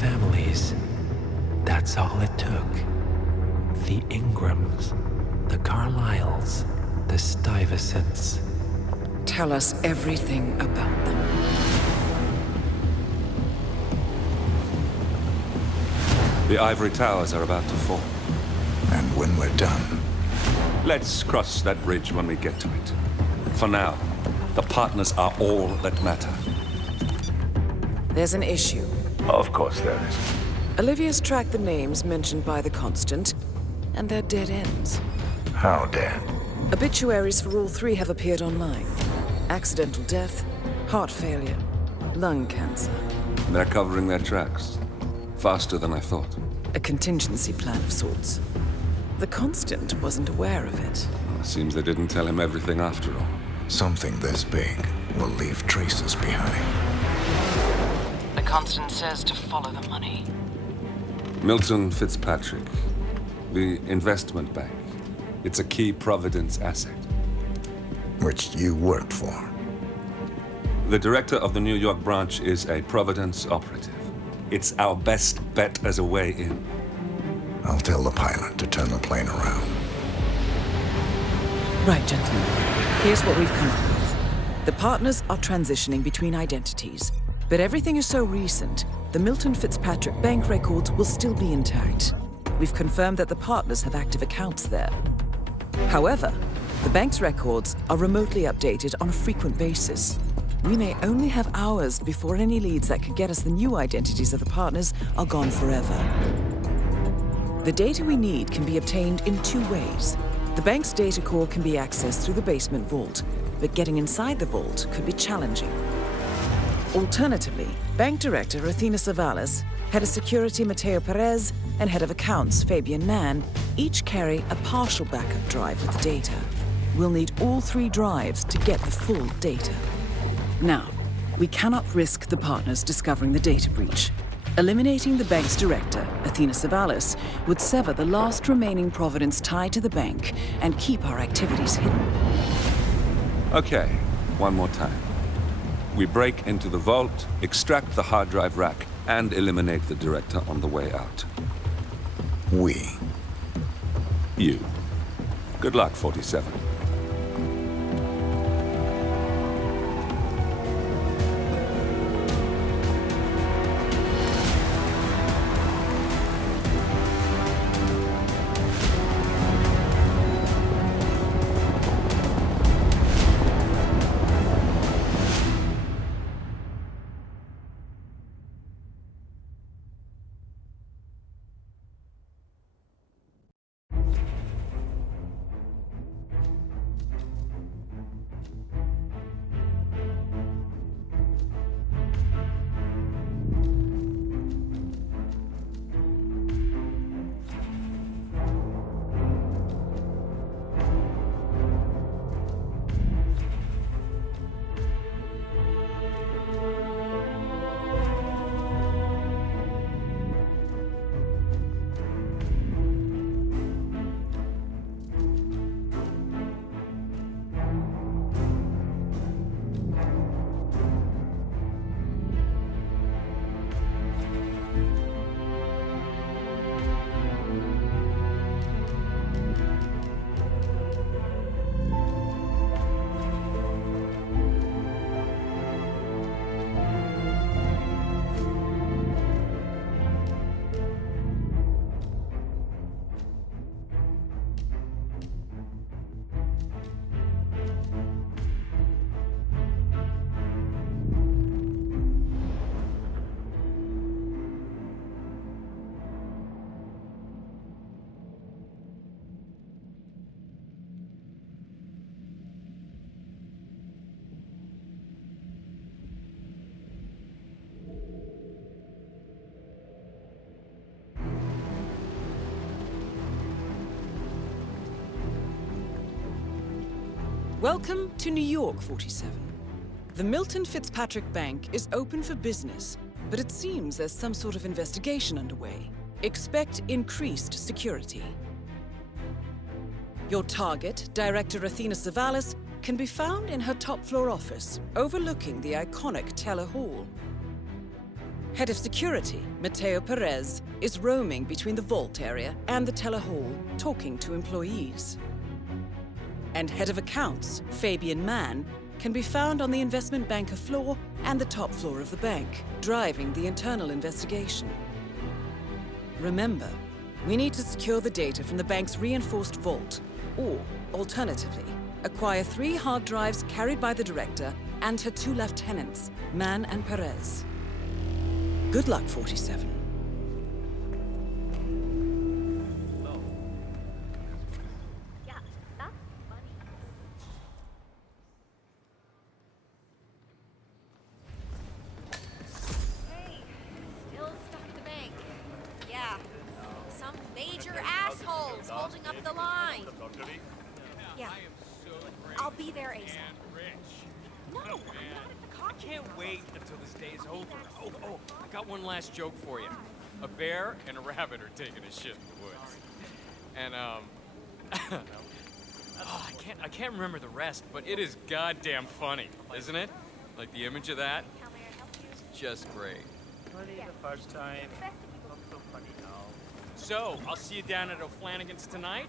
families. That's all it took. The Ingrams, the Carlyles, the Stuyvesants. Tell us everything about them. The ivory towers are about to fall. And when we're done, Let's cross that bridge when we get to it. For now, the partners are all that matter. There's an issue. Of course there is. Olivia's tracked the names mentioned by the Constant, and they're dead ends. how dead? Obituaries for all three have appeared online. Accidental death, heart failure, lung cancer. They're covering their tracks. Faster than I thought. A contingency plan of sorts. The Constant wasn't aware of it. Well, seems they didn't tell him everything after all. Something this big will leave traces behind. The Constant says to follow the money. Milton Fitzpatrick, the investment bank. It's a key Providence asset. Which you worked for. The director of the New York branch is a Providence operative. It's our best bet as a way in. I'll tell the pilot to turn the plane around. Right, gentlemen. Here's what we've come up with. The partners are transitioning between identities, but everything is so recent, the Milton Fitzpatrick bank records will still be intact. We've confirmed that the partners have active accounts there. However, the bank's records are remotely updated on a frequent basis. We may only have hours before any leads that could get us the new identities of the partners are gone forever. The data we need can be obtained in two ways. The bank's data core can be accessed through the basement vault, but getting inside the vault could be challenging. Alternatively, Bank Director Athena Savalas, Head of Security Mateo Perez, and Head of Accounts Fabian Mann each carry a partial backup drive with the data. We'll need all three drives to get the full data. Now, we cannot risk the partners discovering the data breach. Eliminating the bank's director, Athena Savalas, would sever the last remaining Providence tie to the bank and keep our activities hidden. Okay, one more time. We break into the vault, extract the hard drive rack, and eliminate the director on the way out. We. You. Good luck, 47. Welcome to New York, 47. The Milton Fitzpatrick Bank is open for business, but it seems there's some sort of investigation underway. Expect increased security. Your target, Director Athena Savalas, can be found in her top-floor office, overlooking the iconic Teller Hall. Head of Security, Mateo Perez, is roaming between the vault area and the teller hall, talking to employees. And Head of Accounts, Fabian Mann, can be found on the investment banker floor and the top floor of the bank, driving the internal investigation. Remember, we need to secure the data from the bank's reinforced vault, or, alternatively, acquire 3 hard drives carried by the director and her 2 lieutenants, Mann and Perez. Good luck, 47. Yeah, that's funny. Hey, still stuck at the bank. Yeah, some major assholes holding up the line. Yeah, I'll be there ASAP. No, I'm not at the coffee Can't house. wait until this day is over. Oh, I got one last joke for you. A bear and a rabbit are taking a shit in the woods. And, oh, I can't remember the rest, but it is goddamn funny, isn't it? Like, the image of that, How may I help you? it's just great. Funny the first time, not so funny now. So, I'll see you down at O'Flanagan's tonight.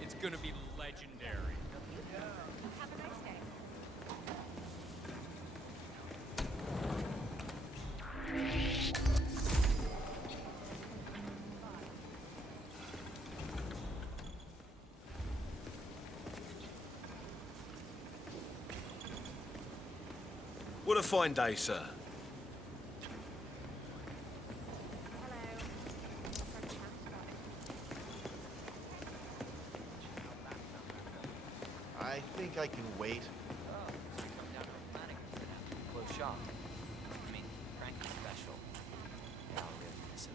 It's gonna be legendary. Have a nice day. What a fine day, sir. I think I can wait. Oh, so you come down to O'Flanagan's and have to close shop. I mean, Frankie's special. Yeah, I'll really miss him.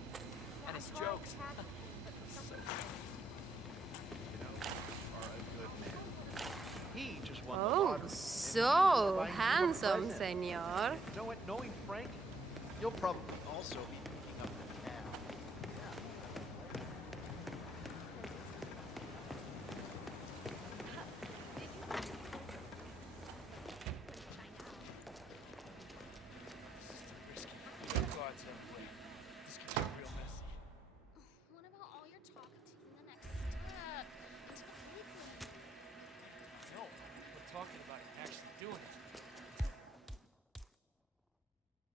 And his jokes. So You know, are a good man. He just won the Oh, lottery. so Buying you a handsome, present. senor. You know what? Knowing Frank, you'll probably also be picking up the tab. What about all your talk of taking the next step? No, we're talking about actually doing it.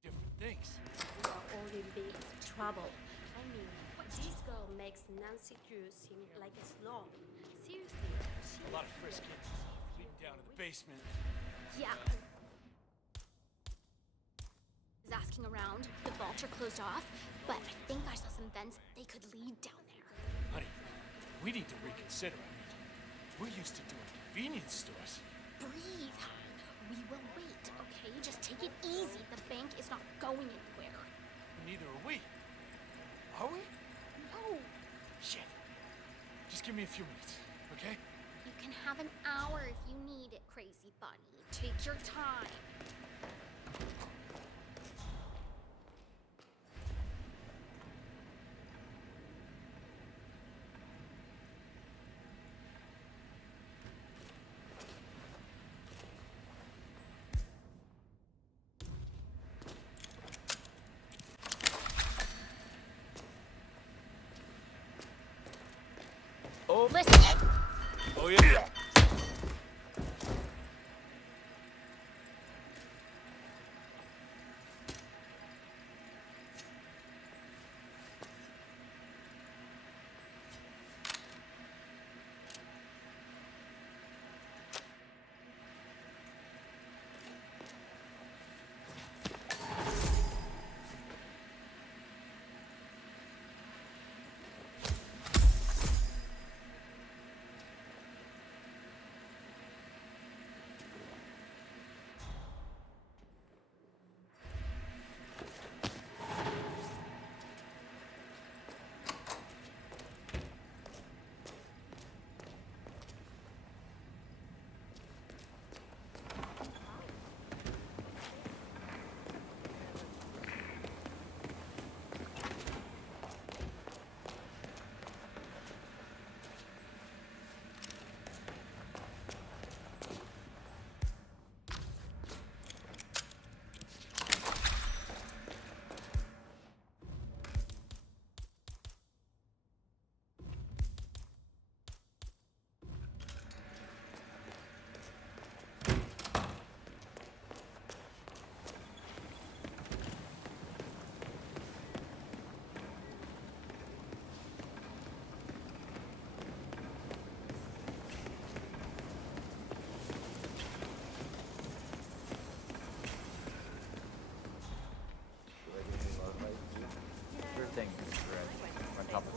Different things. You are all in big trouble. I mean, this girl makes Nancy Drew seem like a slob. Seriously, she A lot of frisking. Leading down to the basement. Yeah. Is asking around. The vaults are closed off, but I think I saw some vents they could lead down there. Honey, we need to reconsider. We're used to doing convenience stores. Breathe, hon. We will wait, okay? Just take it easy. The bank is not going anywhere. Neither are we. Are we? No. Shit. Just give me a few minutes, okay? You can have an hour if you need it, crazy bunny. Take your time. Oh, Listen. oh yeah.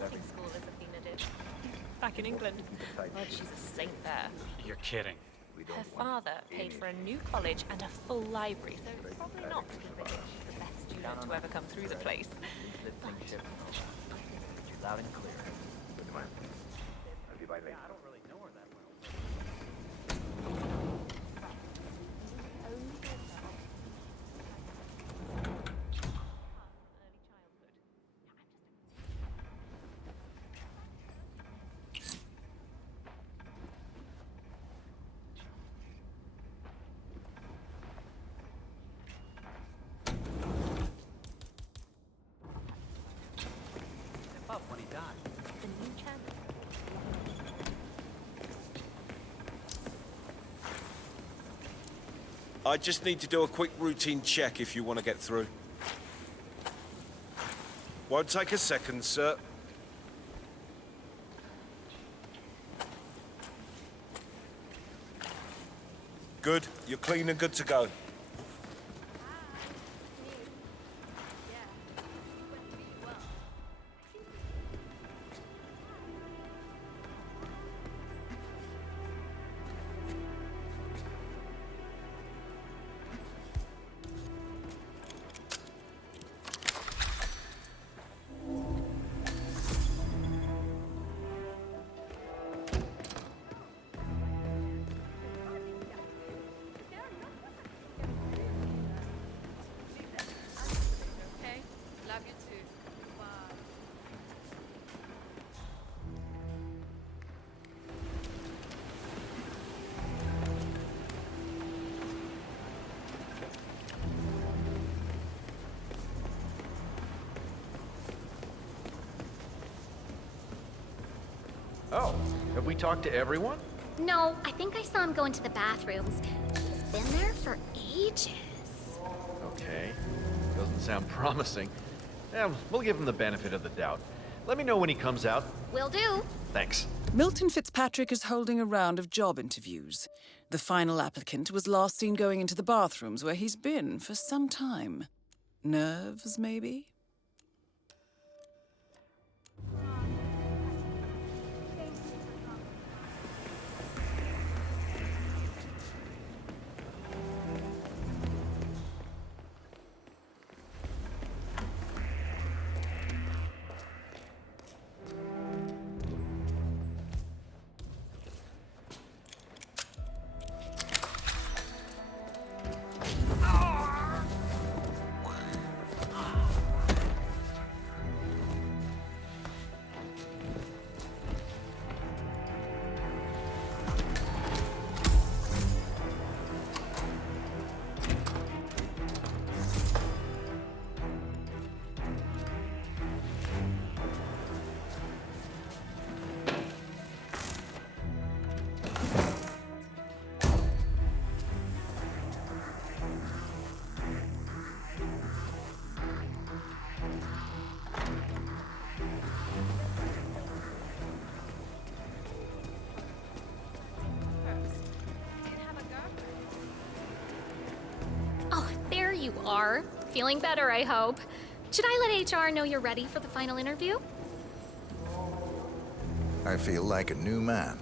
acting school as Athena did. Back in England. God, she's a saint there. You're kidding. Her father paid for a new college and a full library, so it's probably not the best student to ever come through the place. Loud and clear. I don't really know her that well. Up when he died. The new channel. I just need to do a quick routine check if you want to get through. Won't take a second, sir. Good. You're clean and good to go. Okay? Love you too. Bye. Oh, have we talked to everyone? No, I think I saw him go into the bathrooms. He's been there for ages. Okay. Doesn't sound promising. Yeah, we'll give him the benefit of the doubt. Let me know when he comes out. Will do. Thanks. Milton Fitzpatrick is holding a round of job interviews. The final applicant was last seen going into the bathrooms where he's been for some time. Nerves, maybe? Oh, there you are. Feeling better, I hope. Should I let HR know you're ready for the final interview? I feel like a new man.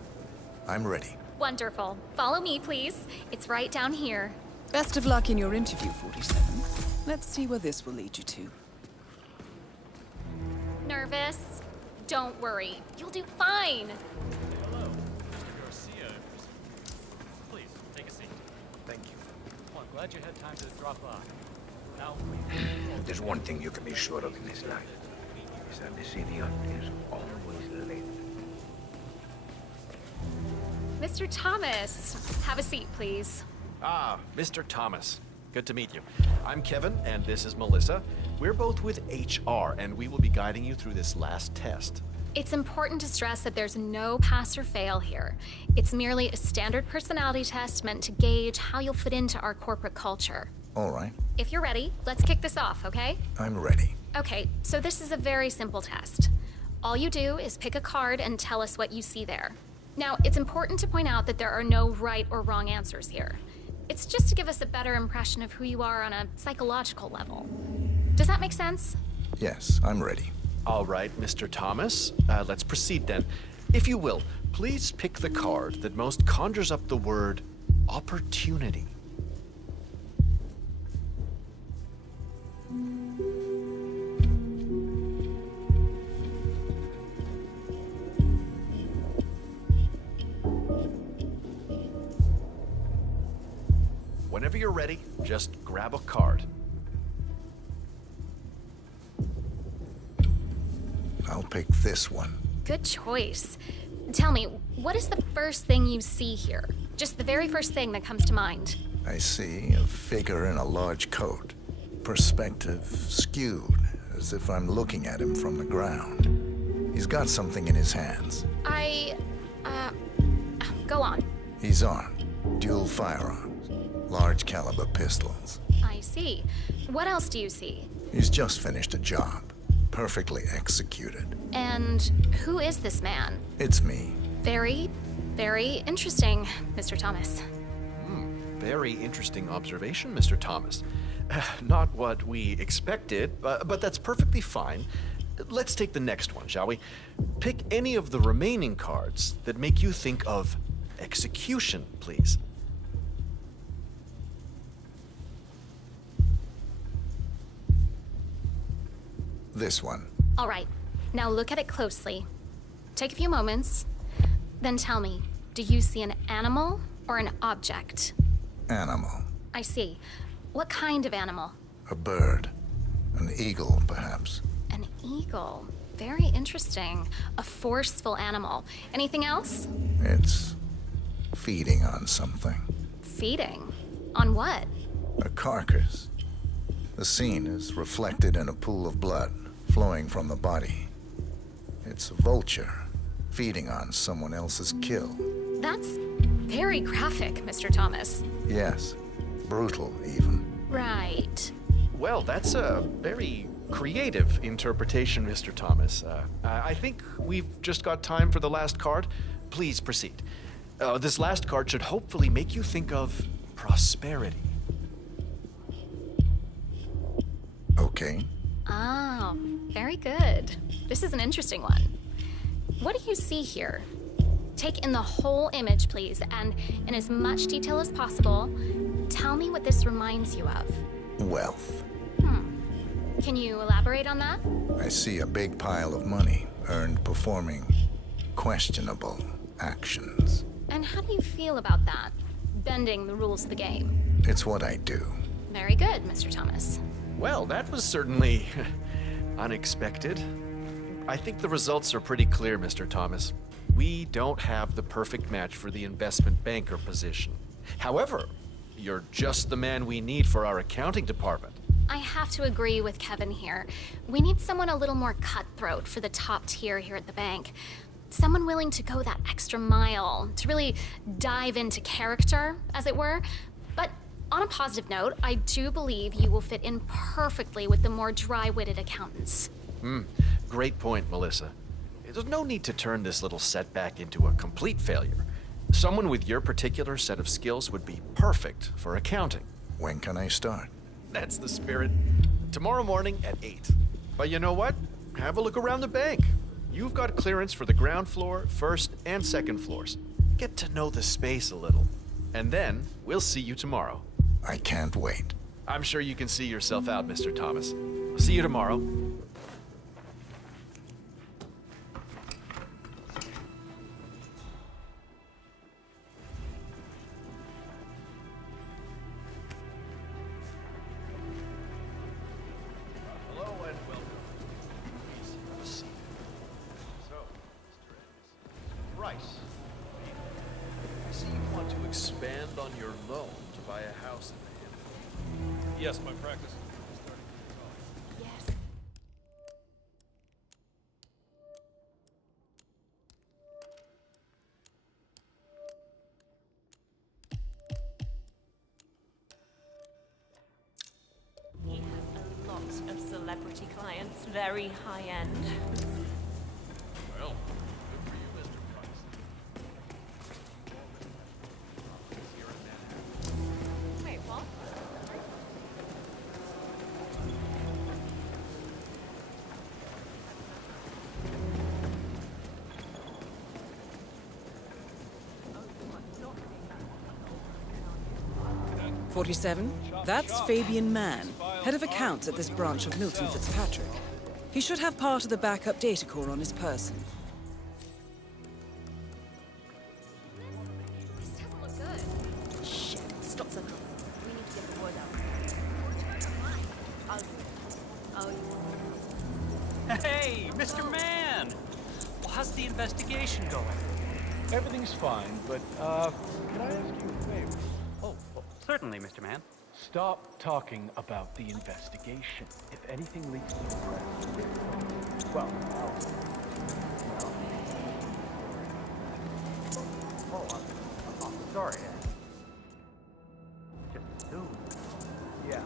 I'm ready. Wonderful. Follow me, please. It's right down here. Best of luck in your interview, 47. Let's see where this will lead you to. Nervous? Don't worry. You'll do fine. Hello, Mr. Garcia. Please, take a seat. Thank you. Well, I'm glad you had time to drop by. Now, There's one thing you can be sure of in this life. Is that the city is always late. Mr. Thomas, have a seat, please. Ah, Mr. Thomas. Good to meet you. I'm Kevin, and this is Melissa. We're both with HR, and we will be guiding you through this last test. It's important to stress that there's no pass or fail here. It's merely a standard personality test meant to gauge how you'll fit into our corporate culture. All right, If you're ready, let's kick this off, okay? I'm ready. Okay, so this is a very simple test. All you do is pick a card and tell us what you see there. Now, it's important to point out that there are no right or wrong answers here. It's just to give us a better impression of who you are on a psychological level. Does that make sense? Yes, I'm ready. All right, Mr. Thomas. Let's proceed then. If you will, please pick the card that most conjures up the word opportunity. Whenever you're ready, just grab a card. I'll pick this one. Good choice. Tell me, what is the first thing you see here? Just the very first thing that comes to mind. I see a figure in a large coat. Perspective skewed, as if I'm looking at him from the ground. He's got something in his hands. Go on. He's armed. Dual firearms. Large caliber pistols. I see. What else do you see? He's just finished a job. Perfectly executed. And who is this man? It's me. Very, very interesting, Mr. Thomas. Very interesting observation, Mr. Thomas. Not what we expected, but that's perfectly fine. Let's take the next one, shall we? Pick any of the remaining cards that make you think of execution, please. This one. All right. Now look at it closely. Take a few moments. Then tell me, do you see an animal or an object? Animal. I see. What kind of animal? A bird. An eagle, perhaps. An eagle. Very interesting. A forceful animal. Anything else? It's feeding on something. Feeding? On what? A carcass. The scene is reflected in a pool of blood flowing from the body. It's a vulture feeding on someone else's kill. That's very graphic, Mr. Thomas. Yes, brutal even. Right. Well, that's a very creative interpretation, Mr. Thomas. I think we've just got time for the last card. Please proceed. This last card should hopefully make you think of prosperity. Okay. Oh, very good. This is an interesting one. What do you see here? Take in the whole image, please, and in as much detail as possible, tell me what this reminds you of. Wealth. Can you elaborate on that? I see a big pile of money earned performing questionable actions. And how do you feel about that? Bending the rules of the game. It's what I do. Very good, Mr. Thomas. Well, that was certainly unexpected. I think the results are pretty clear, Mr. Thomas. We don't have the perfect match for the investment banker position. However, you're just the man we need for our accounting department. I have to agree with Kevin here. We need someone a little more cutthroat for the top tier here at the bank. Someone willing to go that extra mile, to really dive into character, as it were. But on a positive note, I do believe you will fit in perfectly with the more dry-witted accountants. Great point, Melissa. There's no need to turn this little setback into a complete failure. Someone with your particular set of skills would be perfect for accounting. When can I start? That's the spirit. Tomorrow morning at 8. But you know what? Have a look around the bank. You've got clearance for the ground floor, first and second floors. Get to know the space a little. And then we'll see you tomorrow. I can't wait. I'm sure you can see yourself out, Mr. Thomas. See you tomorrow. Expand on your loan to buy a house in the inn. Yes, my practice is starting to take off. Yes. He has a lot of celebrity clients, very high-end. Well, good for you, Mr. Price. Wait, what? 47, that's Fabian Mann, head of accounts at this branch of Milton Fitzpatrick. He should have part of the backup data core on his person. This doesn't look good. Shit, stop the car. We need to get the word out. Oh, Hey, Mr. Mann! Well, how's the investigation going? Everything's fine, but, can I ask you a favor? Oh, certainly, Mr. Mann. Stop talking about the investigation. If anything leaks to the press, well, I'm sorry. Just assumed. yeah.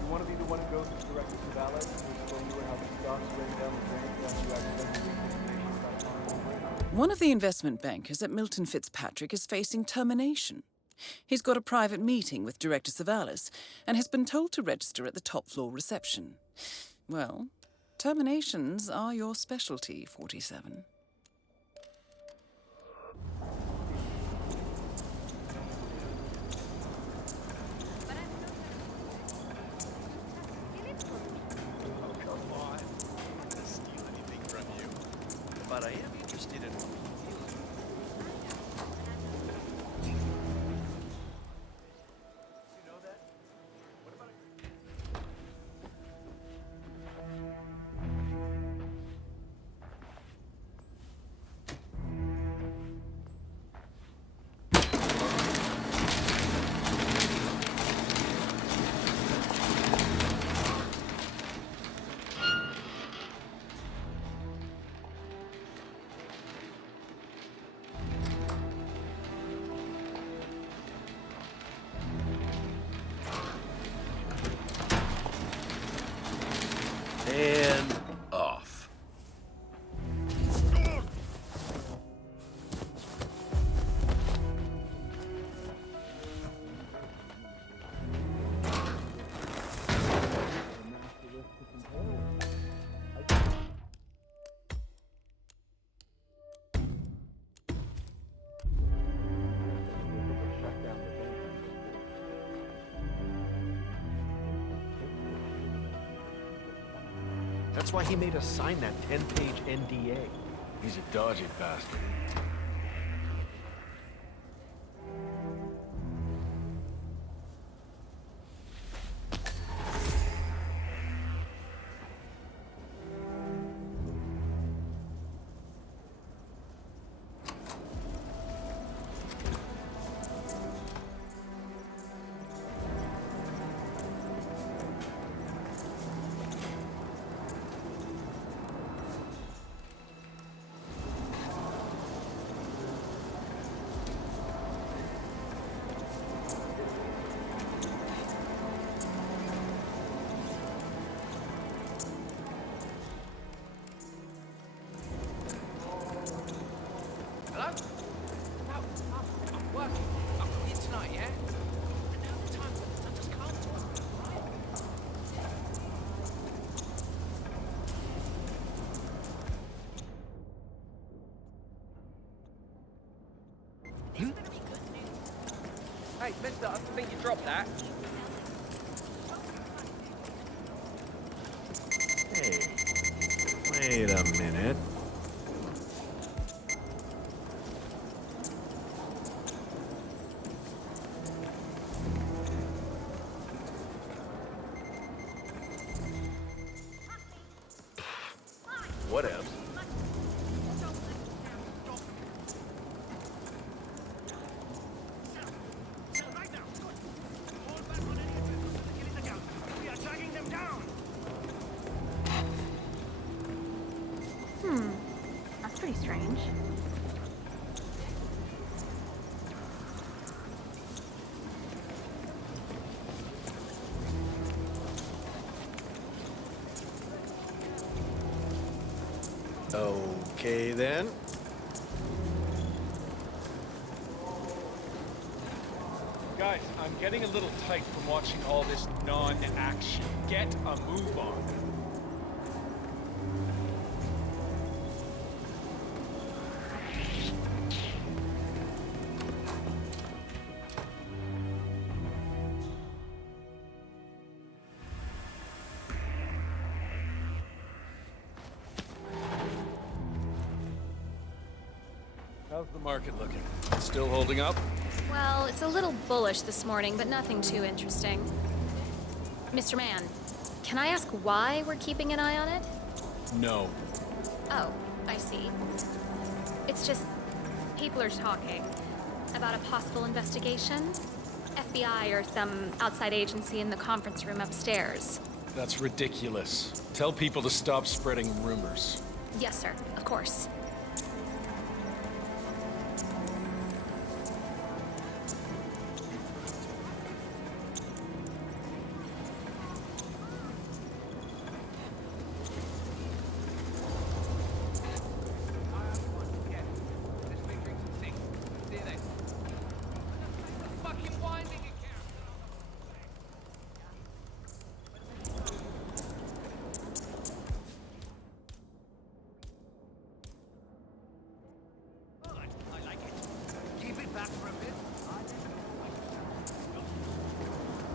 You want to be the one who goes to Director Savalas and explain to her how the stock's written down the drain after you accidentally leaked information about Honorable? One of the investment bankers at Milton Fitzpatrick is facing termination. He's got a private meeting with Director Savalas and has been told to register at the top floor reception. Well, terminations are your specialty, 47. Come on. I'm not gonna steal anything from you. But I am interested in what you feel. You know that? What about and off. That's why he made us sign that 10-page NDA. He's a dodgy bastard. Hello? No, I'm working. I'm here tonight, yeah? And now the time's up. I just can't talk, right? Hey, mister, I think you dropped that. Hey, wait a minute. Whatevs. That's pretty strange. Okay then. Guys, I'm getting a little tight from watching all this non-action. Get a move on. How's the market looking? Still holding up? Well, it's a little bullish this morning, but nothing too interesting. Mr. Mann, can I ask why we're keeping an eye on it? No. Oh, I see. It's just people are talking about a possible investigation. FBI or some outside agency in the conference room upstairs. That's ridiculous. Tell people to stop spreading rumors. Yes, sir. Of course.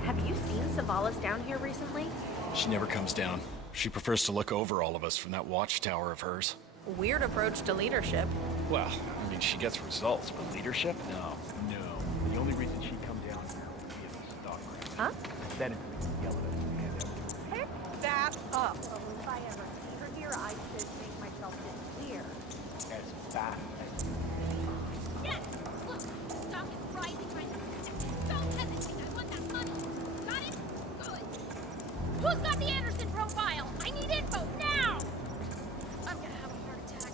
Have you seen Savalas down here recently? She never comes down. She prefers to look over all of us from that watchtower of hers. Weird approach to leadership. Well, I mean, she gets results, but leadership? No. No. The only reason she come down here would be as a stalker. Huh? Then it's yell at us and hand out. Pick that up. Well, if I ever see her here, I should make myself clear. As fast as Yes! Look, the stock is rising right now. Don't hesitate. I want that money. Got it? Good. Who's got the Anderson profile? I need info now! I'm gonna have a heart attack.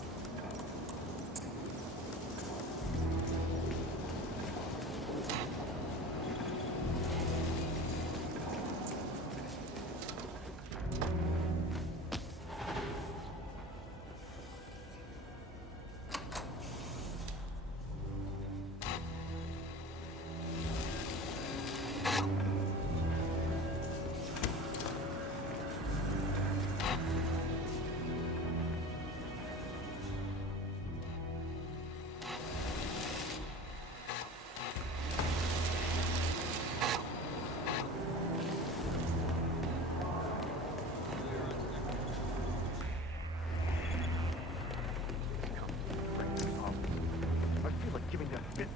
I feel like giving that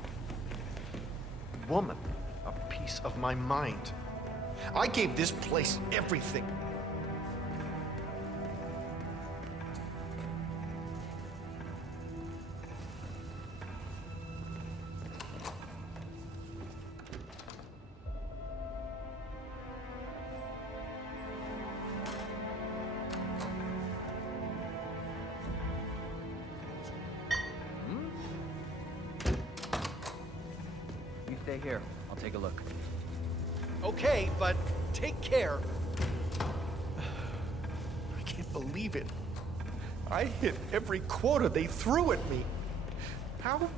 woman a piece of my mind. I gave this place everything. You stay here. I'll take a look. Okay, but take care. I can't believe it. I hit every quota they threw at me. How?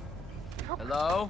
Hello?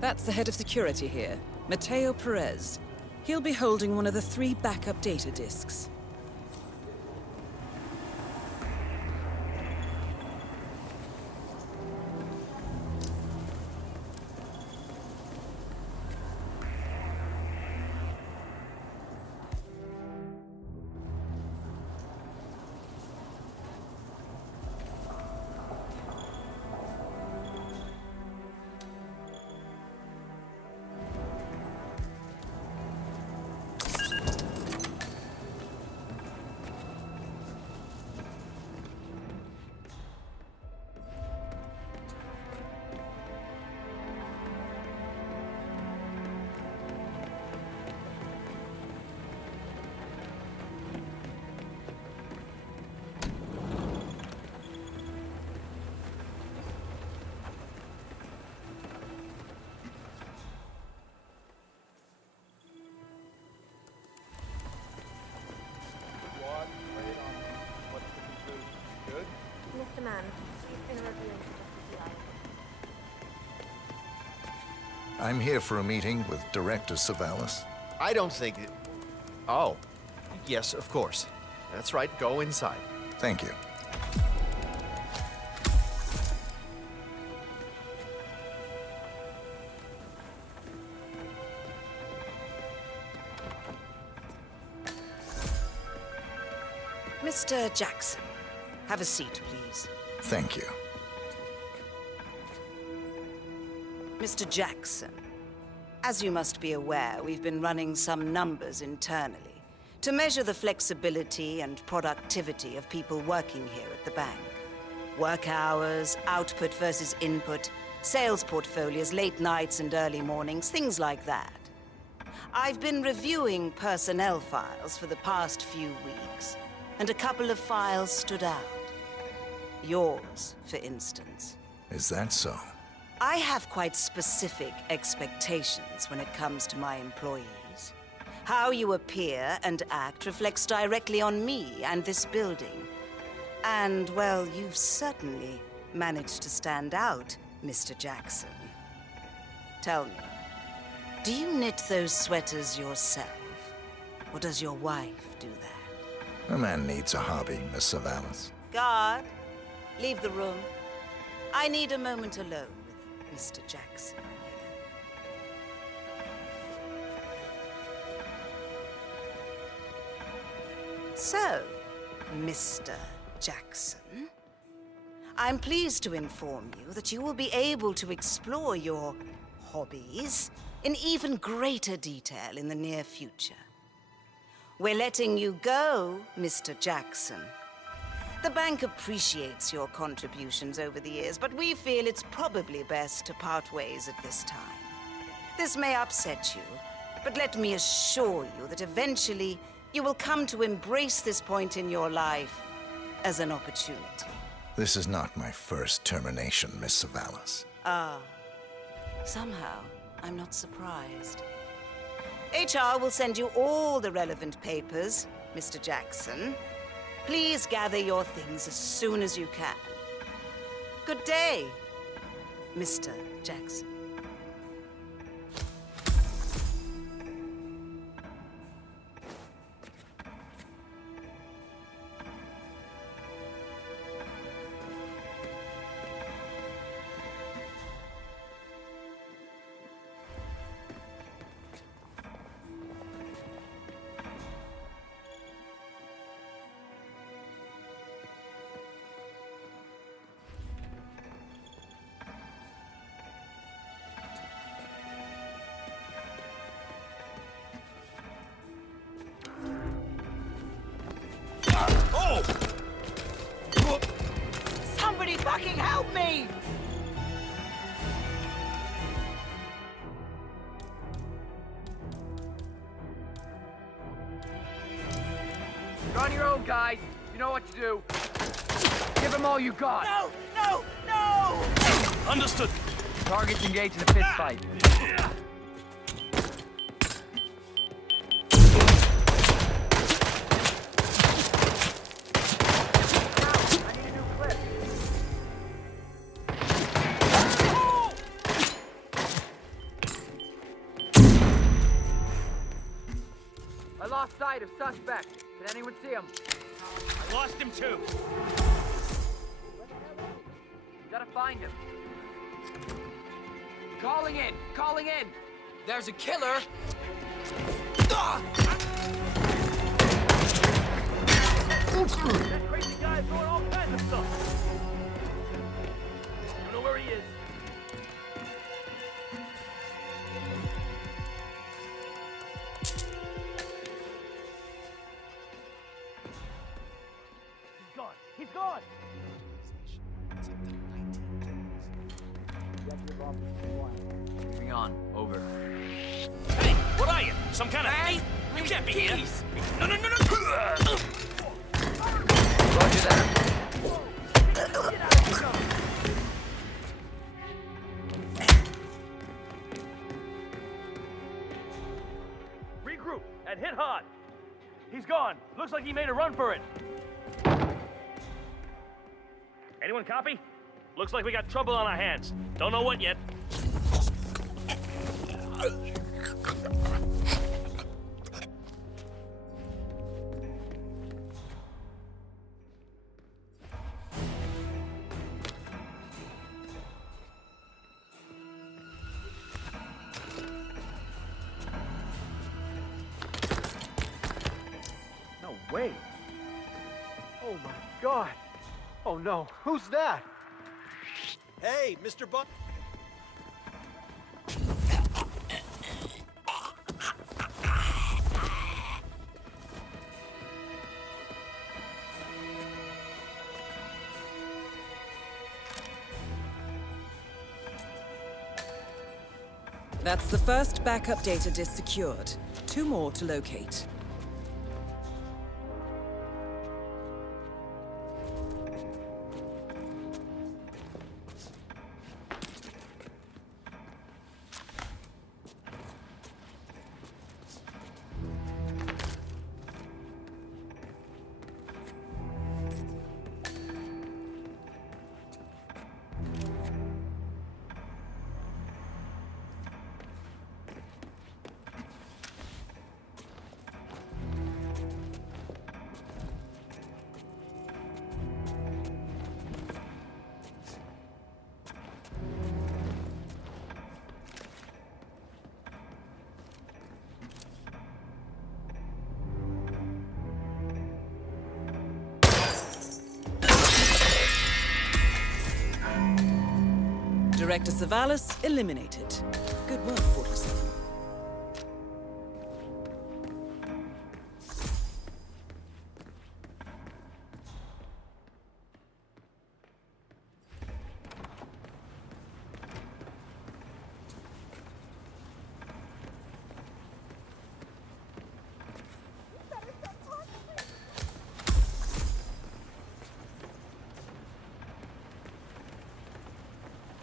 That's the head of security here, Mateo Perez. He'll be holding one of the 3 backup data disks. Mr. Mann, brief in reviewing the I'm here for a meeting with Director Savalas. I don't think it... Oh. Yes, of course. That's right. Go inside. Thank you. Mr. Jackson, have a seat, please. Thank you. Mr. Jackson, as you must be aware, we've been running some numbers internally to measure the flexibility and productivity of people working here at the bank. Work hours, output versus input, sales portfolios, late nights and early mornings, things like that. I've been reviewing personnel files for the past few weeks, and a couple of files stood out. Yours, for instance. Is that so? I have quite specific expectations when it comes to my employees. How you appear and act reflects directly on me and this building. And, well, you've certainly managed to stand out, Mr. Jackson. Tell me, do you knit those sweaters yourself? Or does your wife do that? A man needs a hobby, Miss Savalas. Guard, leave the room. I need a moment alone with Mr. Jackson. So, Mr. Jackson, I'm pleased to inform you that you will be able to explore your hobbies in even greater detail in the near future. We're letting you go, Mr. Jackson. The bank appreciates your contributions over the years, but we feel it's probably best to part ways at this time. This may upset you, but let me assure you that eventually you will come to embrace this point in your life as an opportunity. This is not my first termination, Miss Savalas. Ah, somehow I'm not surprised. HR will send you all the relevant papers, Mr. Jackson. Please gather your things as soon as you can. Good day, Mr. Jackson. Somebody fucking help me! You're on your own, guys. You know what to do. Give them all you got. No! No! No! Understood. Targets engaged in a fist fight. I lost sight of suspect. Can anyone see him? I lost him too. Gotta find him. Calling in! Calling in! There's a killer! That crazy guy is doing all kinds of stuff. You know where he is. He's gone. He's gone. Moving on. Over. Hey, what are you? Some kind of thief? You can't be here. No, no, no, no. Roger that. Regroup and hit hard. He's gone. Looks like he made a run for it. Anyone copy? Looks like we got trouble on our hands. Don't know what yet. No way. Oh my God. Oh no, who's that? Hey, Mr. Buck. That's the first backup data disk secured. 2 more to locate. Director Savalas eliminated. Good work, 47.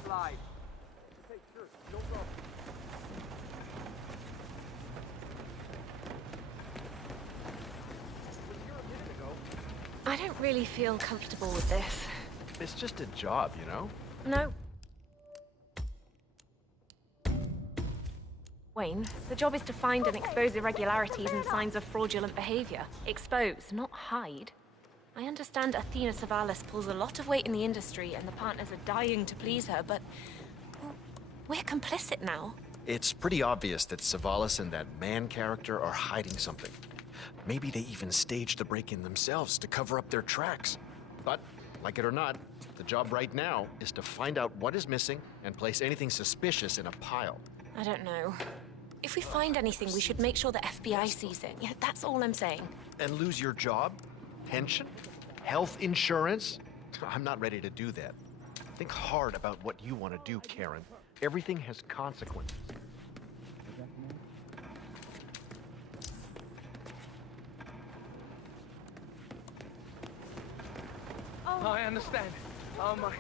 Slide. Okay, sure, no problem. Was here a minute ago. I don't really feel comfortable with this. It's just a job, you know? No. Wayne, the job is to find and expose irregularities and signs of fraudulent behavior. Expose, not hide. I understand Athena Savalas pulls a lot of weight in the industry and the partners are dying to please her, but well, we're complicit now. It's pretty obvious that Savalas and that man character are hiding something. Maybe they even staged the break-in themselves to cover up their tracks. But, like it or not, the job right now is to find out what is missing and place anything suspicious in a pile. I don't know. If we find anything, we should make sure the FBI sees it. Yeah, that's all I'm saying. And lose your job? Pension? Health insurance? I'm not ready to do that. Think hard about what you want to do, Karen. Everything has consequences. Oh, I understand. Oh my.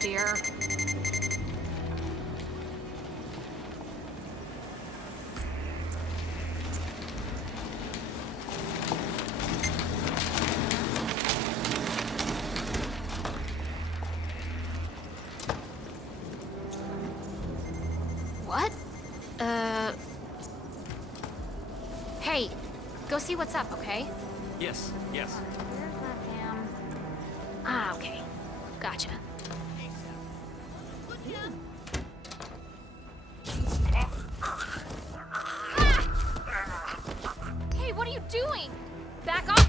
Dear. see what's up, okay? Yes, yes. Where's that damn... Ah, okay. Gotcha. Hey, what are you doing? Back off!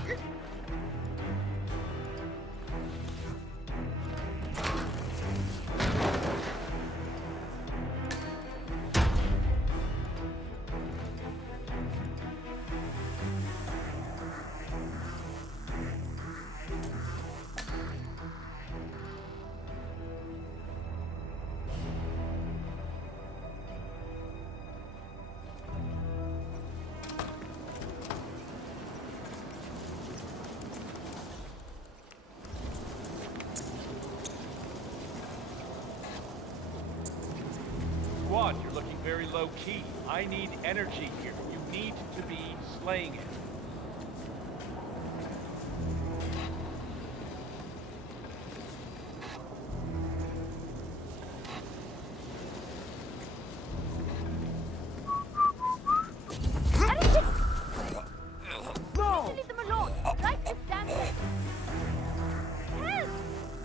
Squad, you're looking very low-key. I need energy here. You need to be slaying it. No! Leave them alone! Life is dancing! Help!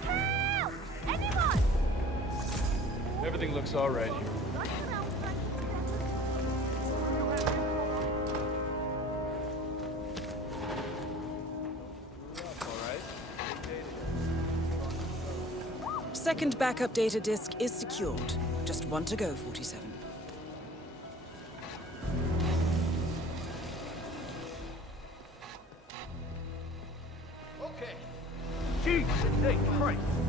Help! Anyone! Everything looks all right here. Second backup data disk is secured. Just one to go, 47. Okay. Jesus, hey, Christ.